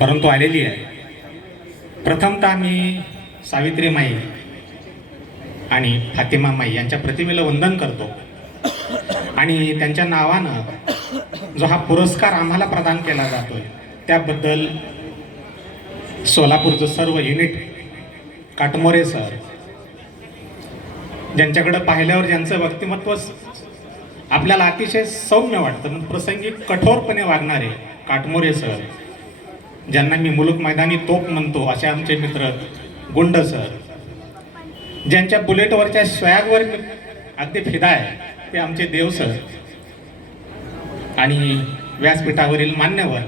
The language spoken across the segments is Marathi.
परंतु आलेली आहे. प्रथमतः मी सावित्री माई आणि फातिमा माई यांच्या प्रतिमेला वंदन करतो. आणि त्यांच्या नावानं जो हा पुरस्कार आम्हाला प्रदान केला जातोय त्याबद्दल सोलापूरचं सर्व युनिट काटमोरे सर ज्यांच्याकडं पाहिल्यावर ज्यांचं व्यक्तिमत्व आपल्याला अतिशय सौम्य वाटतं प्रसंगी कठोरपणे वागणारे काटमोरे सर ज्यांना मी मुलुक मैदानी तोप म्हणतो असे आमचे मित्र गुंड सर ज्यांच्या बुलेटवरच्या स्वॅगवर अगदी फिदा आहे ते आमचे देव सर आणि व्यासपीठावरील मान्यवर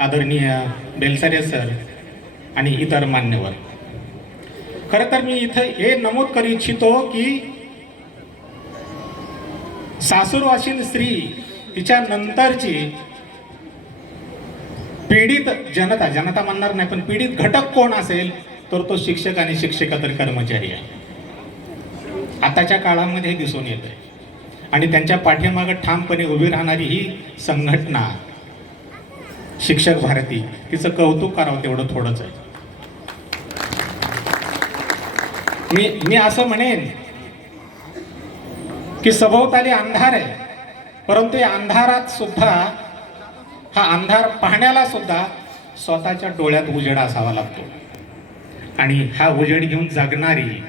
आदरणीय बेलसरे सर आणि इतर मान्यवर. खरं तर मी इथं हे नमूद करू इच्छितो की सासूरवाशील स्त्री तिच्या नंतरची पीडित जनता जनता म्हणणार नाही पण पीडित घटक कोण असेल तर तो शिक्षक आणि शिक्षकेतर कर्मचारी आहे. आताच्या काळामध्ये हे दिसून येत आहे आणि त्यांच्या पाठीमागं ठामपणे उभी राहणारी ही संघटना शिक्षक भारती तिचं कौतुक करावं तेवढं थोडंच आहे. मी मी असं म्हणेन की सभोवताली अंधार आहे परंतु या अंधारात सुद्धा हा अंधार पाहण्याला सुद्धा स्वतःच्या डोळ्यात उजेड असावा लागतो. आणि हा उजेड घेऊन जगणारी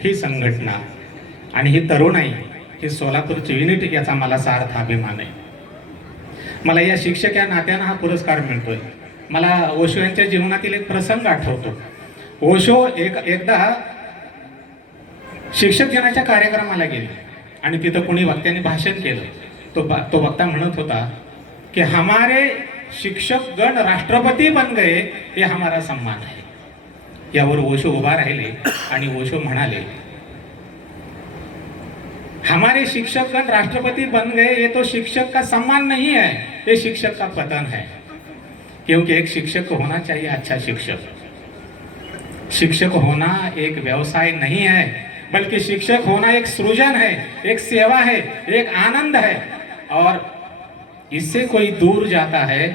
ही संघटना आणि ही तरुणाई ही सोलापूरची युनिटी याचा मला सार्थ अभिमान आहे. मला या शिक्षक या नात्यानं हा पुरस्कार मिळतोय. मला ओशो यांच्या जीवनातील एक प्रसंग आठवतो. ओशो एक एकदा शिक्षक दिनाच्या कार्यक्रमाला गेले आणि तिथं कोणी वक्त्याने भाषण केलं. तो तो वक्ता म्हणत होता कि हमारे शिक्षक गण राष्ट्रपती बन गए हे हमारा सम्मान आहे यावर ओशो उभा राहिले आणि ओशो म्हणाले हमारे शिक्षक गण राष्ट्रपति बन गए ये तो शिक्षक का सम्मान नहीं है ये शिक्षक का पतन है। क्योंकि एक शिक्षक को होना चाहिए अच्छा शिक्षक। शिक्षक होना एक व्यवसाय नहीं है बल्कि शिक्षक होना एक सृजन है एक सेवा है एक आनंद है और इससे कोई दूर जाता है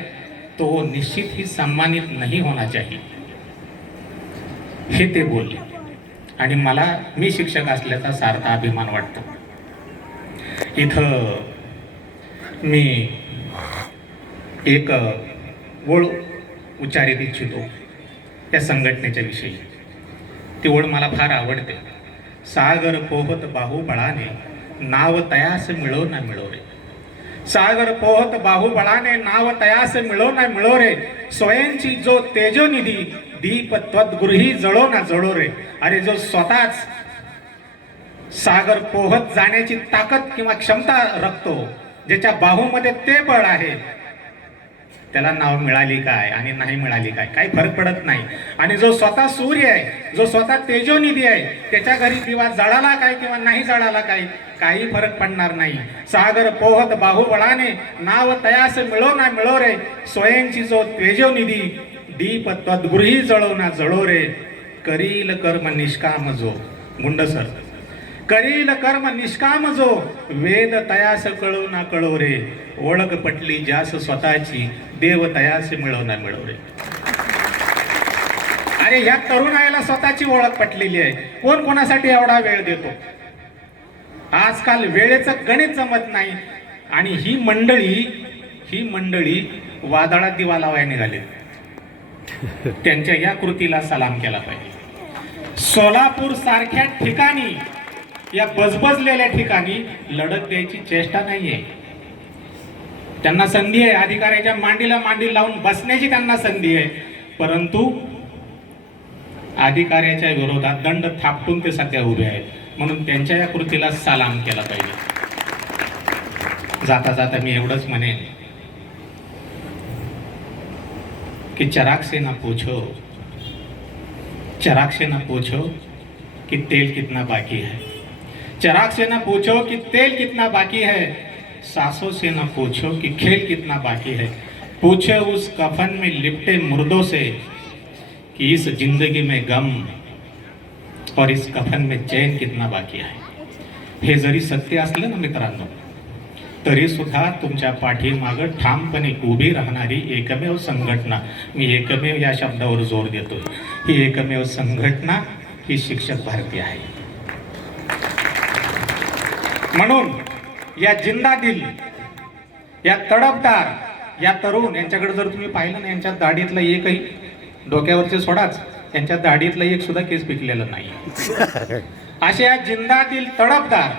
तो वो निश्चित ही सम्मानित नहीं होना चाहिए। हे ते बोलले। आणि मला मी शिक्षक असल्याचा सार्थ अभिमान वाटतो। इथं मी एक ओळ उच्चारित इच्छितो त्या संघटनेच्या विषयी। ती ओळ मला फार आवडते। सागर पोहत बाहुबळाने नाव तयास मिळो ना मिळो रे। सागर पोहत बाहुबळाने नाव तयास मिळो ना मिळो रे. स्वयंची जो तेजोनिधी दीप त्वद्गृही जळो ना जळो रे. अरे जो स्वतःच सागर पोहत जाण्याची ताकद किंवा क्षमता रखतो ज्याच्या बाहूमध्ये ते बळ आहे. त्याला नाव मिळाली काय आणि नाही मिळाली काय? काही फरक पडत नाही. आणि जो स्वतः सूर्य आहे जो स्वतः तेजोनिधी आहे त्याच्या घरी किंवा जळाला काय किंवा नाही जळाला काय काही फरक पडणार नाही. सागर पोहत बाहुबळाने नाव तयास मिळो ना मिळो रे स्वयंची जो तेजोनिधी दीप तद्गृही जळो ना जळो रे. करील कर्म निष्काम जो. मुंड सर. करील कर्म निष्काम जो. वेद तयास कळो ना कळो रे. ओळख पटली जास स्वतःची देव तयास मिळवणार मिळवले. अरे ह्या तरुणाईला स्वतःची ओळख पटलेली आहे. कोण कोणासाठी एवढा वेळ देतो? आजकाल वेळेचं गणित जमत नाही. आणि ही मंडळी ही मंडळी वादळात दिवा लावायला निघाले. त्यांच्या या कृतीला सलाम केला पाहिजे. सोलापूर सारख्या ठिकाणी या बजबजलेल्या ठिकाणी लढत द्यायची चेष्टा नाहीये. त्यांना संधी आहे. अधिकाऱ्याच्या मांडीला मांडी लावून बसण्याची त्यांना संधी आहे. परंतु अधिकाऱ्याच्या विरोधात दंड थापटून ते सध्या उभे आहेत. म्हणून त्यांच्या या कृतीला सलाम केला पाहिजे. जाता जाता मी एवढंच म्हणेन कि चराग से ना पूछो. चराग से ना पूछो कि तेल कितना बाकी है? चराग से ना पूछो कि तेल कितना बाकी है? सासों से न पूछो कि खेल कितना बाकी है। पूछो उस कफन में लिपटे मुर्दों से कि इस जिंदगी में गम और इस कफन में चैन कितना बाकी आहे हे जरी सत्य असलं ना मित्रांनो? तरी सुद्धा तुमच्या पाठीमागं ठामपणे उभी राहणारी एकमेव संघटना मी एकमेव या शब्दावर जोर देतो ही एकमेव संघटना ही शिक्षक भारती आहे. म्हणून या जिंदादिल या तडपदार या तरुण यांच्याकडे जर तुम्ही पाहिलं ना यांच्या दाढीतलं एकही डोक्यावरचे सोडाच यांच्या दाढीतलं एक सुद्धा केस पिकलेलं नाही. असे या जिंदातील तडपदार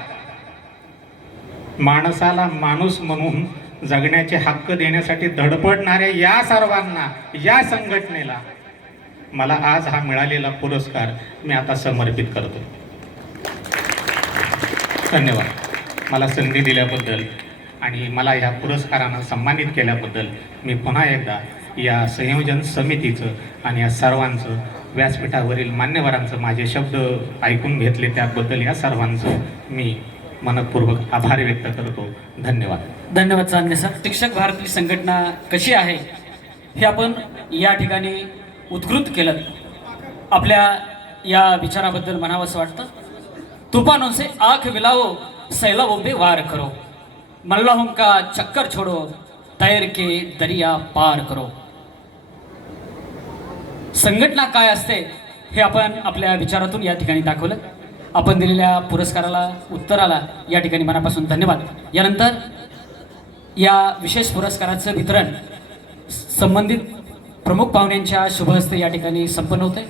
माणसाला माणूस म्हणून जगण्याचे हक्क देण्यासाठी धडपडणाऱ्या या सर्वांना या संघटनेला मला आज हा मिळालेला पुरस्कार मी आता समर्पित करतो. धन्यवाद. मला संधी दिल्याबद्दल आणि मला या पुरस्कारानं सन्मानित केल्याबद्दल मी पुन्हा एकदा या संयोजन समितीचं आणि या सर्वांचं व्यासपीठावरील मान्यवरांचं माझे शब्द ऐकून घेतले त्याबद्दल या सर्वांचं मी मनपूर्वक आभार व्यक्त करतो. धन्यवाद. धन्यवाद चांदणे सर. शिक्षक भारती संघटना कशी आहे हे आपण या ठिकाणी उद्घृत केलं. आपल्या या विचाराबद्दल म्हणावंसं वाटतं. तूफानों से आंख मिलाओ सैलाबों पे वार करो। मल्लाहों का चक्कर छोड़ो तैर के दरिया पार करो। संघटना काय असते हे आपण आपल्या विचारातून या ठिकाणी दाखवलं. आपण दिलेल्या पुरस्काराला उत्तराला या ठिकाणी मनापासून धन्यवाद. यानंतर या विशेष पुरस्काराचं वितरण संबंधित प्रमुख पाहुण्यांच्या शुभहस्ते या ठिकाणी संपन्न होते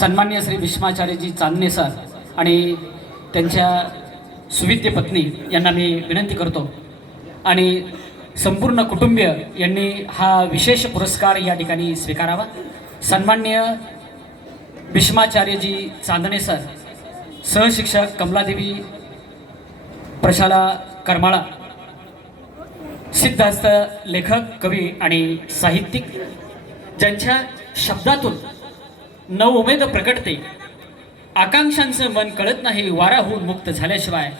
सन्मान्य श्री भीष्माचार्यजी चांदणे सर आणि त्यांच्या सुविद्य पत्नी यांना मी विनंती करतो. आणि संपूर्ण कुटुंबीय यांनी हा विशेष पुरस्कार या ठिकाणी स्वीकारावा. सन्मान्य भीष्माचार्यजी चांदणे सर सहशिक्षक कमलादेवी प्रशाला करमाळा सिद्धास्त लेखक कवी आणि साहित्यिक ज्यांच्या शब्दातून नवउमेद प्रकटते आकांक्षांचं मन कळत नाही वाराहून मुक्त झाल्याशिवाय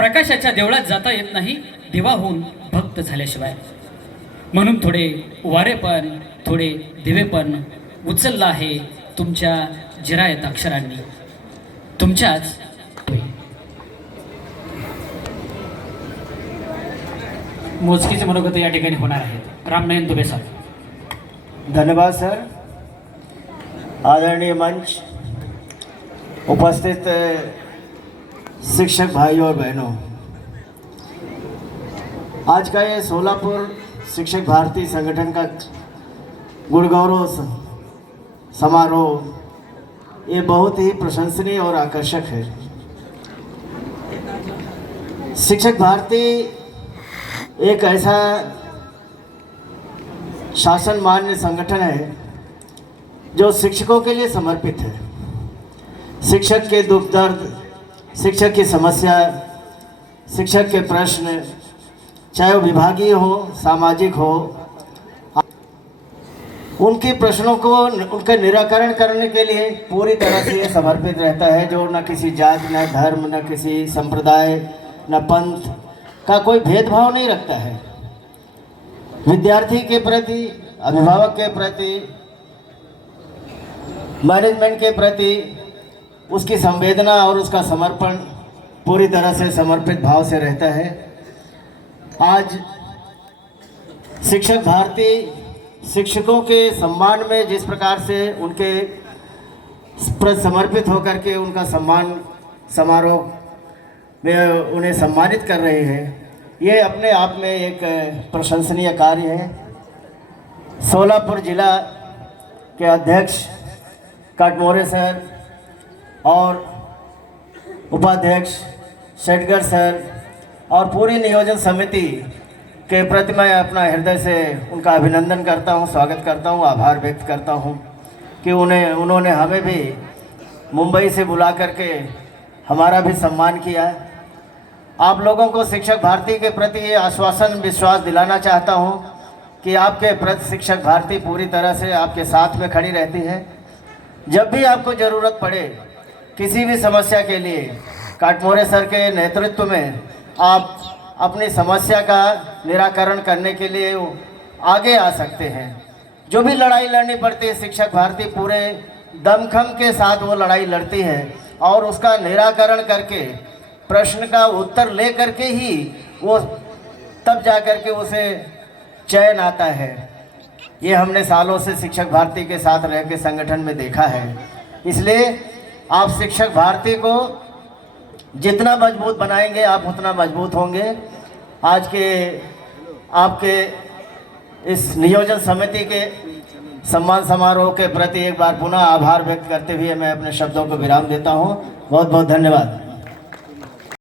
प्रकाशाच्या देवळात जाता येत नाही दिवाहून भक्त झाल्याशिवाय. म्हणून थोडे वारेपण थोडे दिवेपण उचललं आहे तुमच्या जिरायत अक्षरांनी. तुमच्याच मोजकीचे मनोगत या ठिकाणी होणार आहेत. रामनयन दुबे सर धन्यवाद सर. आदरणीय मंच. उपस्थित शिक्षक भाइयों और बहनों, आज का ये सोलापुर शिक्षक भारती संगठन का गुणगौरव समारोह, ये बहुत ही प्रशंसनीय और आकर्षक है। शिक्षक भारती एक ऐसा शासन मान्य संगठन है, जो शिक्षकों के लिए समर्पित है। शिक्षक के दुख दर्द शिक्षक की समस्या, शिक्षक के प्रश्न, चाहे वो विभागीय हो, सामाजिक हो, उनके प्रश्नों को उनका निराकरण करने के लिए पूरी तरह से ये समर्पित रहता है, जो न किसी जात, न धर्म, न किसी संप्रदाय, न पंथ का कोई भेदभाव नहीं रखता है। विद्यार्थी के प्रति, अभिभावक के प्रति मैनेजमेंट के प्रति उसकी संवेदना और उसका समर्पण पूरी तरह से समर्पित भाव से रहता है। आज शिक्षक भारती शिक्षकों के सम्मान में जिस प्रकार से उनके समर्पित होकर के उनका सम्मान समारोह में उन्हें सम्मानित कर रहे हैं, ये अपने आप में एक प्रशंसनीय कार्य है। सोलापुर जिला के अध्यक्ष काटमोरे सर और उपाध्यक्ष शेटगर सर और पूरी नियोजन समिति के प्रति मैं अपना हृदय से उनका अभिनंदन करता हूँ, स्वागत करता हूँ, आभार व्यक्त करता हूँ कि उन्हें, उन्होंने हमें भी मुंबई से बुला करके हमारा भी सम्मान किया है। आप लोगों को शिक्षक भारती के प्रति ये आश्वासन, विश्वास दिलाना चाहता हूँ कि आपके प्रति शिक्षक भारती पूरी तरह से आपके साथ में खड़ी रहती है। जब भी आपको ज़रूरत पड़े किसी भी समस्या के लिए काटमोरे सर के नेतृत्व में आप अपनी समस्या का निराकरण करने के लिए आगे आ सकते हैं। जो भी लड़ाई लड़नी पड़ती है, शिक्षक भारती पूरे दमखम के साथ वो लड़ाई लड़ती है और उसका निराकरण करके, प्रश्न का उत्तर ले करके ही वो तब जा कर के उसे चयन आता है। ये हमने सालों से शिक्षक भारती के साथ रह के संगठन में देखा है। इसलिए आप शिक्षक भारती को जितना मज़बूत बनाएँगे, आप उतना मज़बूत होंगे। आज के आपके इस नियोजन समिति के सम्मान समारोह के प्रति एक बार पुनः आभार व्यक्त करते हुए मैं अपने शब्दों को विराम देता हूँ। बहुत बहुत धन्यवाद।